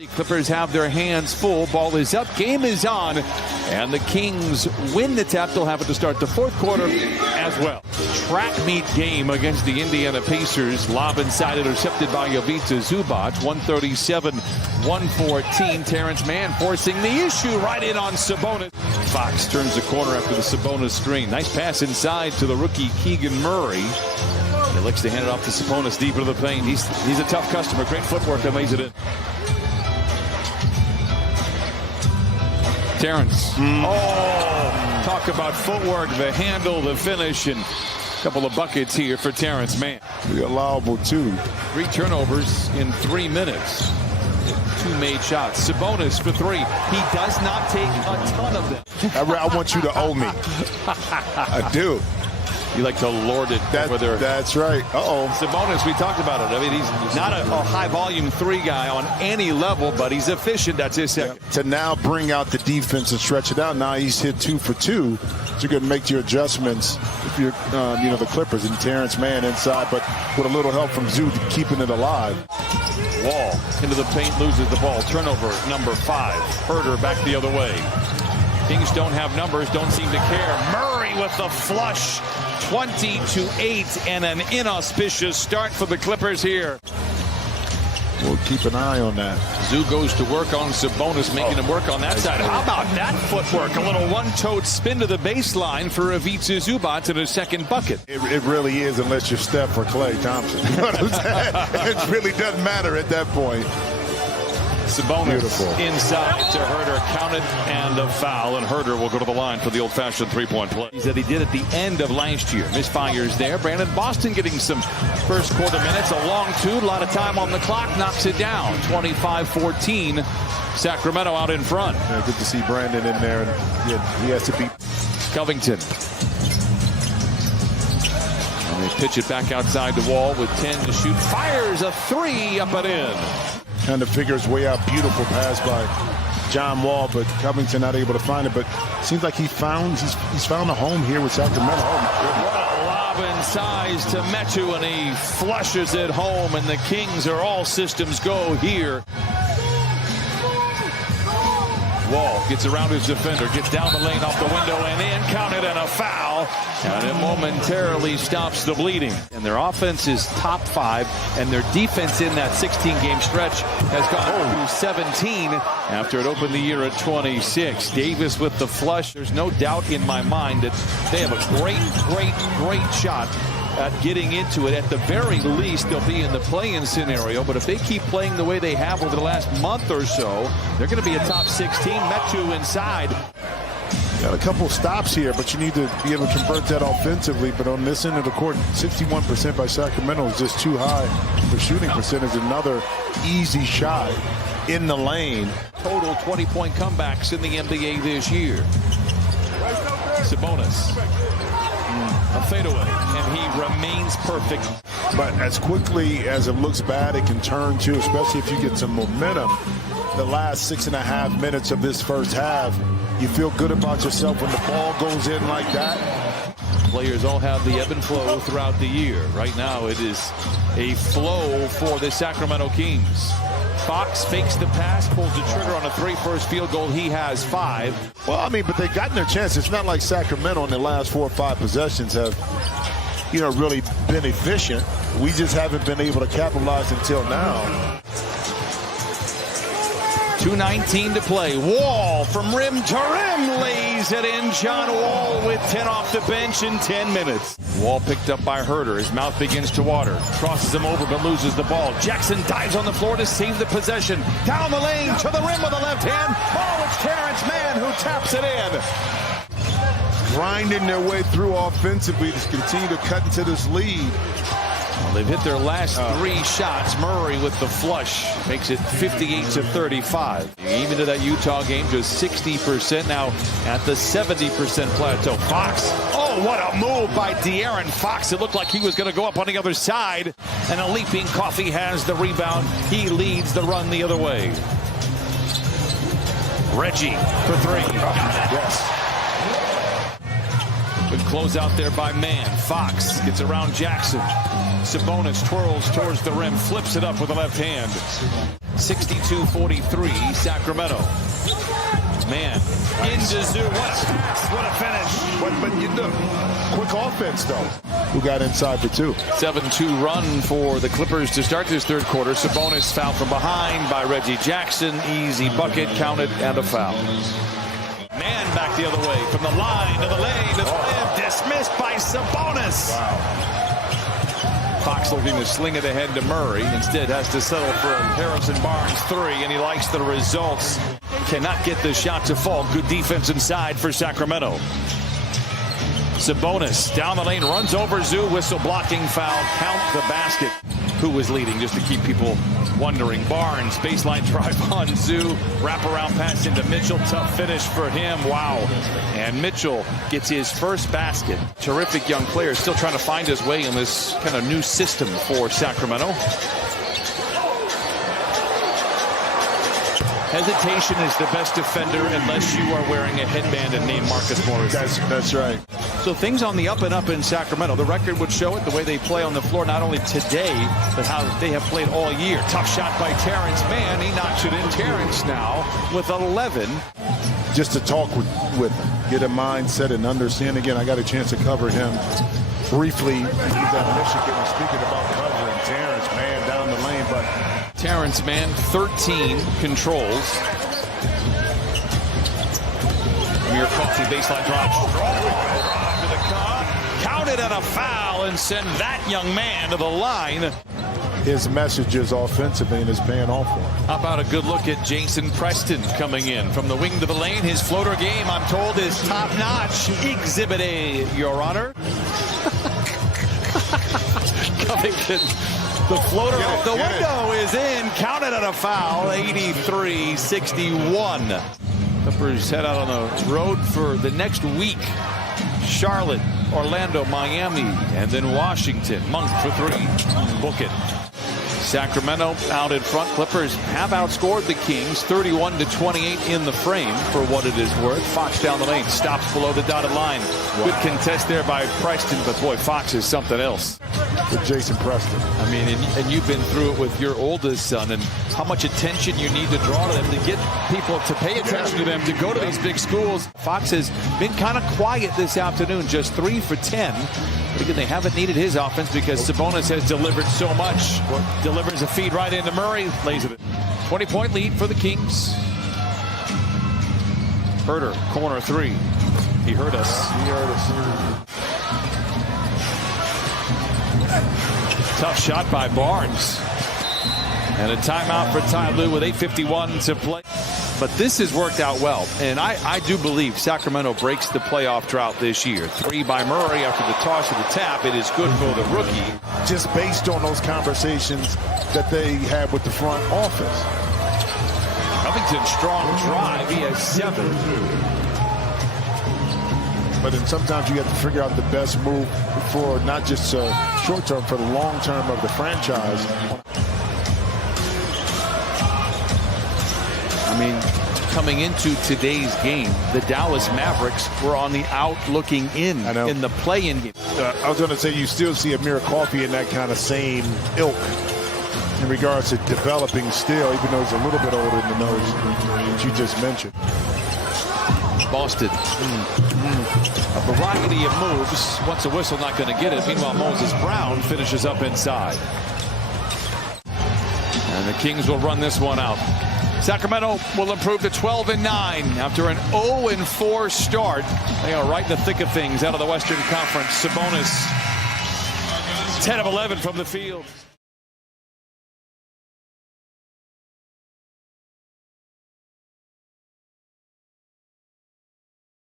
The Clippers have their hands full. Ball is up. Game is on. And the Kings win the tap. They'll have it to start the fourth quarter as well. Track meet game against the Indiana Pacers. Lob inside, intercepted by Ivica Zubac. 137-114. Terrence Mann forcing the issue right in on Sabonis. Fox turns the corner after the Sabonis screen. Nice pass inside to the rookie Keegan Murray. He looks to hand it off to Sabonis deep into the paint. He's a tough customer. Great footwork that lays it in. Terrence. Oh, talk about footwork, the handle, the finish, and a couple of buckets here for Terrence Mann. Allowable, too. 3 turnovers in 3 minutes. 2 made shots. Sabonis for 3. He does not take a ton of them. I want you to owe me. I do. You like to lord it over there. That's right. Sabonis, we talked about it. I mean, he's not a high-volume 3 guy on any level, but he's efficient. That's his second. To now bring out the defense and stretch it out. Now he's hit 2 for 2. So you're going to make your adjustments if you're, the Clippers and Terrence Mann inside, but with a little help from Zoo keeping it alive. Wall into the paint, loses the ball. Turnover number 5. Herder back the other way. Kings don't have numbers, don't seem to care. Murray with the flush. 20-8 and an inauspicious start for the Clippers here. We'll keep an eye on that. Zoo goes to work on Sabonis, making him work on that side. How about that footwork? A little one-toed spin to the baseline for Ivica Zubac in his second bucket. It really is, unless you're Steph or Klay Thompson. You know what I'm saying? It really doesn't matter at that point. Sabonis inside to Herder, counted and a foul, and Herder will go to the line for the old-fashioned three-point play that he did at the end of last year. Misfires there. Brandon Boston getting some first quarter minutes, a long 2, a lot of time on the clock, knocks it down. 25-14, Sacramento out in front. Yeah, good to see Brandon in there. He has to beat Covington. And they pitch it back outside the wall with 10 to shoot. Fires a 3 up and in. Kind of figures way out. Beautiful pass by John Wall, but Covington not able to find it. But it seems like he's found a home here with Sacramento. What a lob inside to Metu, and he flushes it home, and the Kings are all systems go here. Wall gets around his defender, gets down the lane off the window and in, counted, and a foul. And it momentarily stops the bleeding. And their offense is top 5, and their defense in that 16-game stretch has gone through 17 after it opened the year at 26. Davis with the flush. There's no doubt in my mind that they have a great shot at getting into it. At the very least, they'll be in the play-in scenario, but if they keep playing the way they have over the last month or so, they're going to be a top 16. Metu inside. Got a couple stops here, but you need to be able to convert that offensively. But on this end of the court, 61% by Sacramento is just too high for shooting percentage. Another easy shot in the lane. Total 20-point comebacks in the NBA this year. Sabonis. A fadeaway, and he remains perfect. But as quickly as it looks bad, it can turn too, especially if you get some momentum. The last 6.5 minutes of this first half, you feel good about yourself when the ball goes in like that. Players all have the ebb and flow throughout the year. Right now, it is a flow for the Sacramento Kings. Fox fakes the pass, pulls the trigger on a 3 first field goal. He has 5. Well, I mean, but they've gotten their chance. It's not like Sacramento in the last 4 or 5 possessions have, really been efficient. We just haven't been able to capitalize until now. 2:19 to play. Wall from rim to rim, lays it in. John Wall with 10 off the bench in 10 minutes. Wall picked up by Herder. His mouth begins to water. Crosses him over but loses the ball. Jackson dives on the floor to save the possession. Down the lane to the rim with the left hand. Oh, it's Terrence Mann who taps it in. Grinding their way through offensively to continue to cut into this lead. Well, they've hit their last 3 shots. Murray with the flush makes it 58-35. Even to that Utah game, just 60% now at the 70% plateau. Fox, oh, what a move by De'Aaron Fox. It looked like he was going to go up on the other side. And a leaping Coffey has the rebound. He leads the run the other way. Reggie for 3. Yes. Good close out there by Mann. Fox gets around Jackson. Sabonis twirls towards the rim, flips it up with the left hand. 62-43, Sacramento. Man, into Zoo. What a pass. What a finish. But you know, quick offense, though. Who got inside for two? 7-2 run for the Clippers to start this third quarter. Sabonis fouled from behind by Reggie Jackson. Easy bucket, counted, and a foul. Man back the other way from the line to the lane to the rim. Dismissed by Sabonis. Wow. Fox looking to sling it ahead to Murray. Instead has to settle for a Harrison Barnes three, and he likes the results. Cannot get the shot to fall. Good defense inside for Sacramento. Sabonis down the lane, runs over Zoo. Whistle blocking foul. Count the basket. Who was leading, just to keep people wondering. Barnes, baseline drive on Zoo. Wraparound pass into Mitchell. Tough finish for him. Wow. And Mitchell gets his first basket. Terrific young player, still trying to find his way in this kind of new system for Sacramento. Hesitation is the best defender unless you are wearing a headband and named Marcus Morris. That's right. So things on the up and up in Sacramento. The record would show it, the way they play on the floor, not only today, but how they have played all year. Tough shot by Terrence Mann. He knocks it in. Terrence now with 11. Just to talk with him, get a mindset and understand. Again, I got a chance to cover him briefly. He was at Michigan and speaking about covering Terrence Mann down the lane, but Terrence Mann, 13 controls. Amir Coffey, baseline drive. To the car. Counted and a foul, and send that young man to the line. His messages offensively and is paying off for him. How about a good look at Jason Preston coming in from the wing to the lane? His floater game, I'm told, is top-notch. Exhibit A, Your Honor. Covington. The floater off the window is in. Counted at a foul. 83-61. Clippers head out on the road for the next week. Charlotte, Orlando, Miami, and then Washington. Monk for three. Book it. Sacramento out in front. Clippers have outscored the Kings 31-28 in the frame, for what it is worth. Fox down the lane, stops below the dotted line. Wow. Good contest there by Preston, but boy, Fox is something else. With Jason Preston. I mean, and you've been through it with your oldest son, and how much attention you need to draw to them to get people to pay attention to them, to go to these big schools. Fox has been kind of quiet this afternoon, just 3 for 10. But again, they haven't needed his offense because Sabonis has delivered so much. Delivers a feed right into Murray, lays it. 20-point lead for the Kings. Herter, corner three. He heard us. Tough shot by Barnes. And a timeout for Ty Lue with 8:51 to play. But this has worked out well, and I do believe Sacramento breaks the playoff drought this year. 3 by Murray after the toss of the tap. It is good for the rookie. Just based on those conversations that they had with the front office. Covington, strong drive. He has 7. But then sometimes you have to figure out the best move for not just short term, for the long term of the franchise. I mean, coming into today's game, the Dallas Mavericks were on the out looking in the play-in game. I was going to say, you still see Amir Coffey in that kind of same ilk in regards to developing still, even though he's a little bit older than those that you just mentioned. Boston. A variety of moves. Once a whistle, not going to get it. Meanwhile, Moses Brown finishes up inside. And the Kings will run this one out. Sacramento will improve to 12-9 after an 0-4 start. They are right in the thick of things out of the Western Conference. Sabonis, 10 of 11 from the field.